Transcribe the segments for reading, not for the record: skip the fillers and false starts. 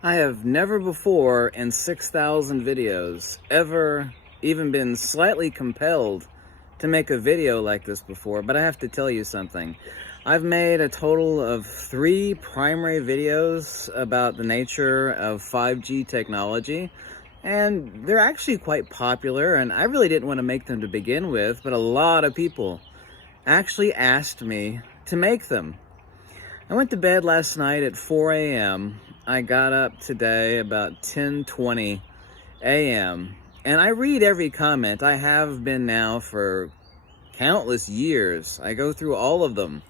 I have never before in 6,000 videos ever even been slightly compelled to make a video like this before, but I have to tell you something. I've made a total of 3 primary videos about the nature of 5G technology, and they're actually quite popular, and I really didn't want to make them to begin with, but a lot of people actually asked me to make them. I went to bed last night at 4 a.m. I got up today about 10:20 a.m. and I read every comment. I have been now for countless years. I go through all of them.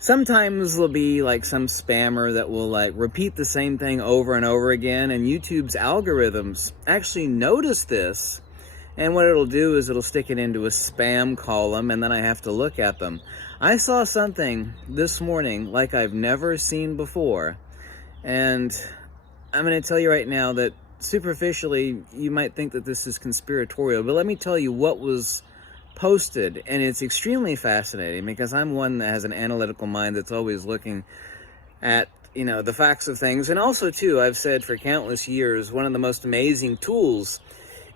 Sometimes there'll be like some spammer that will like repeat the same thing over and over again, and YouTube's algorithms actually notice this, and what it'll do is it'll stick it into a spam column, and then I have to look at them. I saw something this morning like I've never seen before, and I'm going to tell you right now that superficially you might think that this is conspiratorial, but let me tell you what was posted, and it's extremely fascinating because I'm one that has an analytical mind that's always looking at, the facts of things. And also, too, I've said for countless years, one of the most amazing tools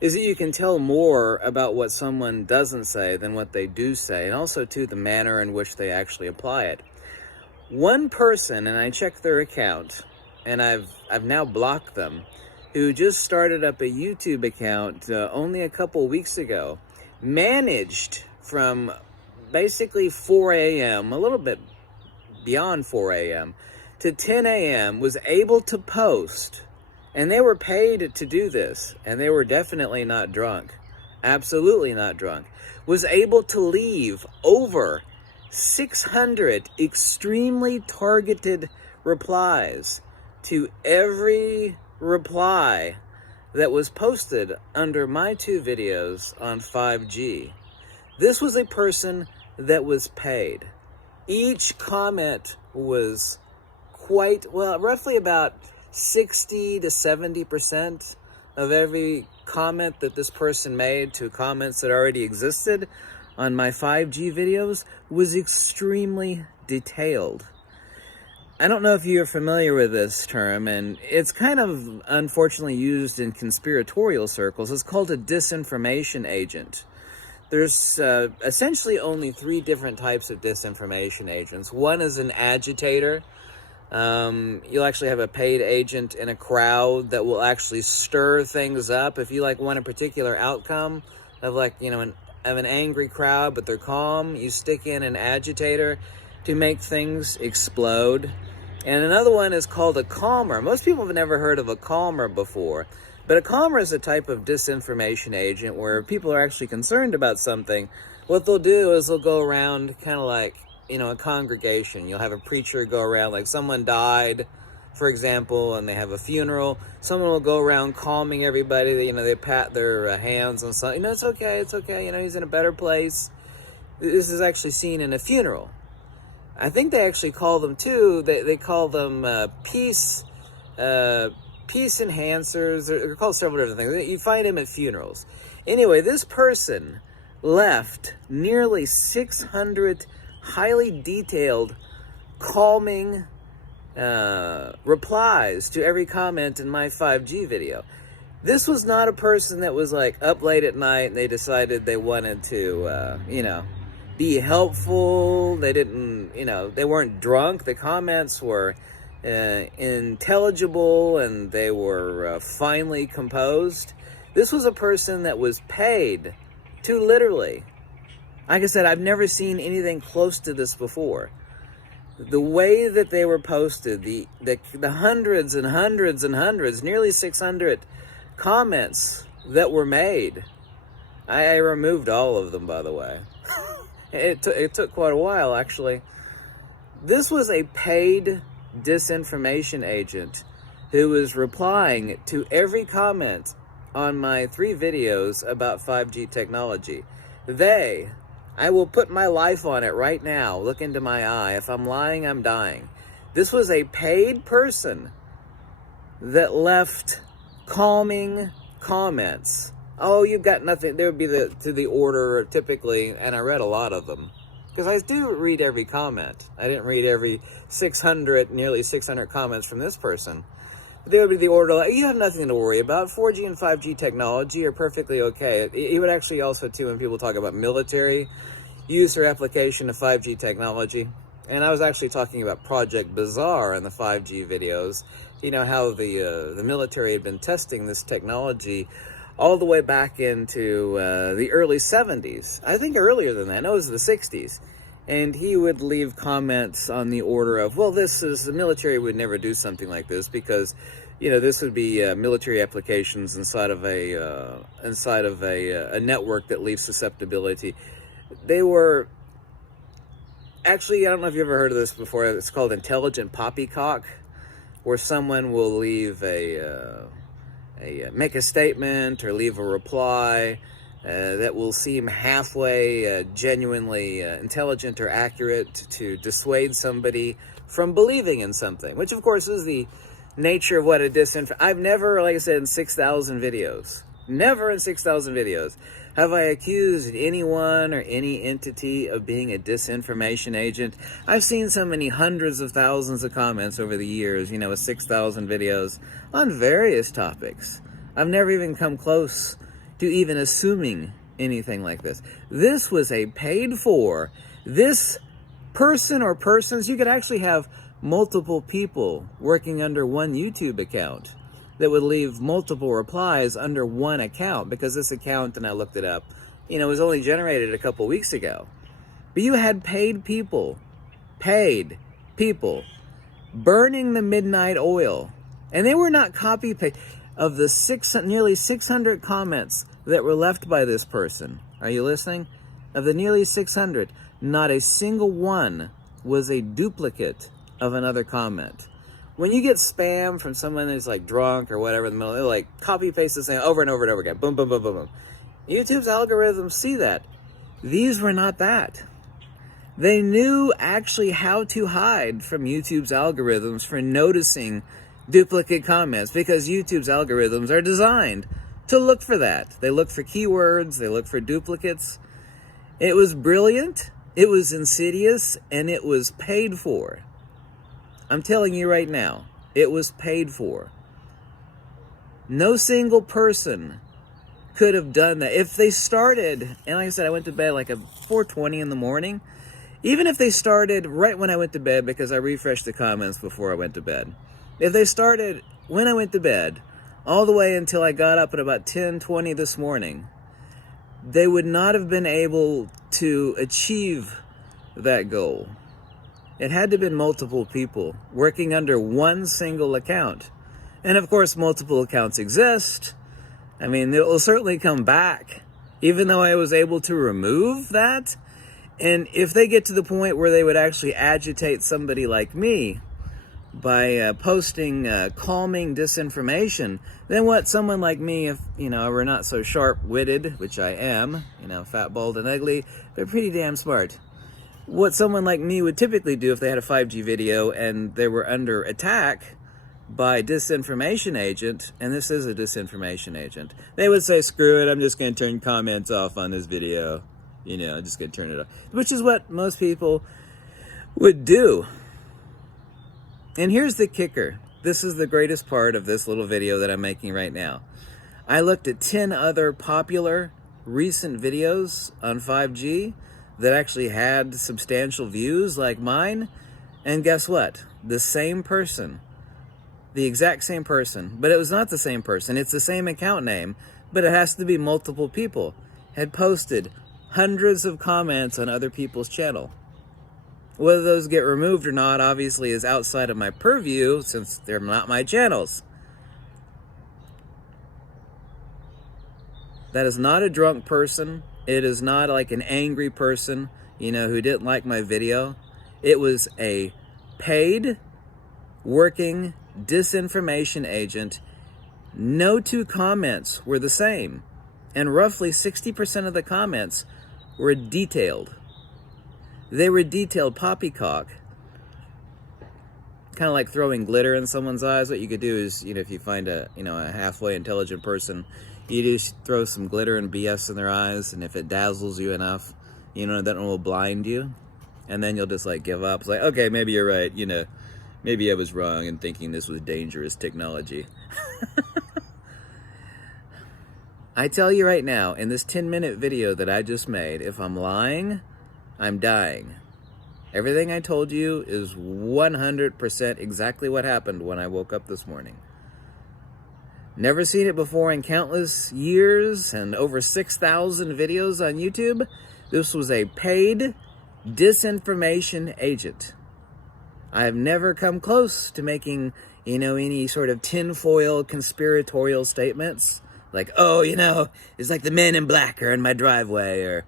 is that you can tell more about what someone doesn't say than what they do say, and also, too, the manner in which they actually apply it. One person, and I checked their account, and I've now blocked them, who just started up a YouTube account only a couple weeks ago, managed from basically 4 a.m., a little bit beyond 4 a.m., to 10 a.m., was able to post, and they were paid to do this, and they were definitely not drunk, absolutely not drunk, was able to leave over 600 extremely targeted replies to every reply that was posted under my 2 videos on 5G. This was a person that was paid. Each comment was roughly about 60 to 70% of every comment that this person made to comments that already existed on my 5G videos was extremely detailed. I don't know if you're familiar with this term, and it's kind of unfortunately used in conspiratorial circles. It's called a disinformation agent. There's essentially only 3 different types of disinformation agents. One is an agitator. You'll actually have a paid agent in a crowd that will actually stir things up. If you want a particular outcome of of an angry crowd, but they're calm, you stick in an agitator to make things explode. And another one is called a calmer. Most people have never heard of a calmer before, but a calmer is a type of disinformation agent where people are actually concerned about something. What they'll do is they'll go around kind of like, a congregation. You'll have a preacher go around, like someone died, for example, and they have a funeral. Someone will go around calming everybody. They pat their hands on something. It's okay, he's in a better place. This is actually seen in a funeral. I think they actually call them, too, they call them peace enhancers. They're called several different things. You find them at funerals. Anyway, this person left nearly 600 highly detailed, calming replies to every comment in my 5G video. This was not a person that was up late at night and they decided they wanted to, be helpful. They didn't, they weren't drunk. The comments were intelligible and they were finely composed. This was a person that was paid to literally, like I said, I've never seen anything close to this before. The way that they were posted, the hundreds and hundreds and hundreds, nearly 600 comments that were made. I removed all of them, by the way. It took quite a while, actually. This was a paid disinformation agent who was replying to every comment on my 3 videos about 5G technology. I will put my life on it right now. Look into my eye. If I'm lying, I'm dying. This was a paid person that left calming comments. Oh, you've got nothing. There would be to the order typically, and I read a lot of them. Because I do read every comment. I didn't read every nearly 600 comments from this person. There would be the order, like, you have nothing to worry about. 4G and 5G technology are perfectly okay. He would actually also, too, when people talk about military use or application of 5G technology, and I was actually talking about Project Bazaar in the 5G videos, you know, how the military had been testing this technology all the way back into the early 70s. I think earlier than that. No, it was the 60s. And he would leave comments on the order of, well, the military would never do something like this because, you know, this would be military applications inside of a network that leaves susceptibility. They were, actually, I don't know if you've ever heard of this before. It's called intelligent poppycock, where someone will leave make a statement or leave a reply that will seem halfway genuinely intelligent or accurate to dissuade somebody from believing in something, which of course is the nature of what a I've never, like I said, in 6,000 videos, never in 6,000 videos have I accused anyone or any entity of being a disinformation agent. I've seen so many hundreds of thousands of comments over the years, you know, with 6,000 videos on various topics. I've never even come close to even assuming anything like this. This was a paid for. This person or persons, you could actually have multiple people working under one YouTube account that would leave multiple replies under one account, because this account, and I looked it up, you know, was only generated a couple weeks ago. But you had paid people burning the midnight oil. And they were not copy paste. Of the nearly 600 comments that were left by this person, are you listening? Of the nearly 600, not a single one was a duplicate of another comment. When you get spam from someone that's like drunk or whatever in the middle, they're like copy paste the same over and over and over again. Boom, boom, boom, boom, boom. YouTube's algorithms see that. These were not that. They knew actually how to hide from YouTube's algorithms for noticing duplicate comments, because YouTube's algorithms are designed to look for that. They look for keywords, they look for duplicates. It was brilliant, it was insidious, and it was paid for. I'm telling you right now, it was paid for. No single person could have done that. If they started, and like I said, I went to bed like at 4:20 in the morning. Even if they started right when I went to bed, because I refreshed the comments before I went to bed. If they started when I went to bed, all the way until I got up at about 10:20 this morning, they would not have been able to achieve that goal. It had to have been multiple people working under one single account. And of course, multiple accounts exist. I mean, it will certainly come back, even though I was able to remove that. And if they get to the point where they would actually agitate somebody like me by posting calming disinformation, then what someone like me, if, you know, we're not so sharp-witted, which I am, you know, fat, bald, and ugly, but pretty damn smart. What someone like me would typically do if they had a 5G video and they were under attack by disinformation agent, and this is a disinformation agent, they would say, screw it, I'm just going to turn comments off on this video. You know, I'm just going to turn it off. Which is what most people would do. And here's the kicker. This is the greatest part of this little video that I'm making right now. I looked at 10 other popular recent videos on 5G that actually had substantial views like mine. And guess what? The same person, the exact same person, but it was not the same person. It's the same account name, but it has to be multiple people, had posted hundreds of comments on other people's channel. Whether those get removed or not, obviously, is outside of my purview, since they're not my channels. That is not a drunk person. It is not like an angry person, you know, who didn't like my video. It was a paid, working disinformation agent. No two comments were the same. And roughly 60% of the comments were detailed. They were detailed poppycock. Kind of like throwing glitter in someone's eyes. What you could do is, you know, if you find a halfway intelligent person, you just throw some glitter and BS in their eyes, and if it dazzles you enough, you know, that will blind you, and then you'll just like give up. It's like, okay, maybe you're right, you know, Maybe I was wrong in thinking this was dangerous technology. I tell you right now, in this 10-minute video that I just made, if I'm lying, I'm dying. Everything I told you is 100% exactly what happened when I woke up this morning. Never seen it before in countless years and over 6,000 videos on YouTube. This was a paid disinformation agent. I have never come close to making, any sort of tinfoil conspiratorial statements. Like, oh, it's like the men in black are in my driveway, or,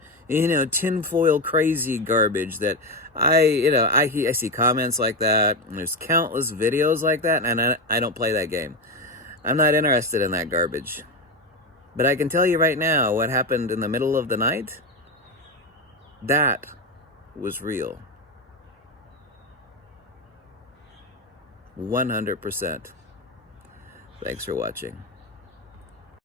tinfoil crazy garbage that I see comments like that. And there's countless videos like that, and I don't play that game. I'm not interested in that garbage. But I can tell you right now what happened in the middle of the night. That was real. 100%. Thanks for watching.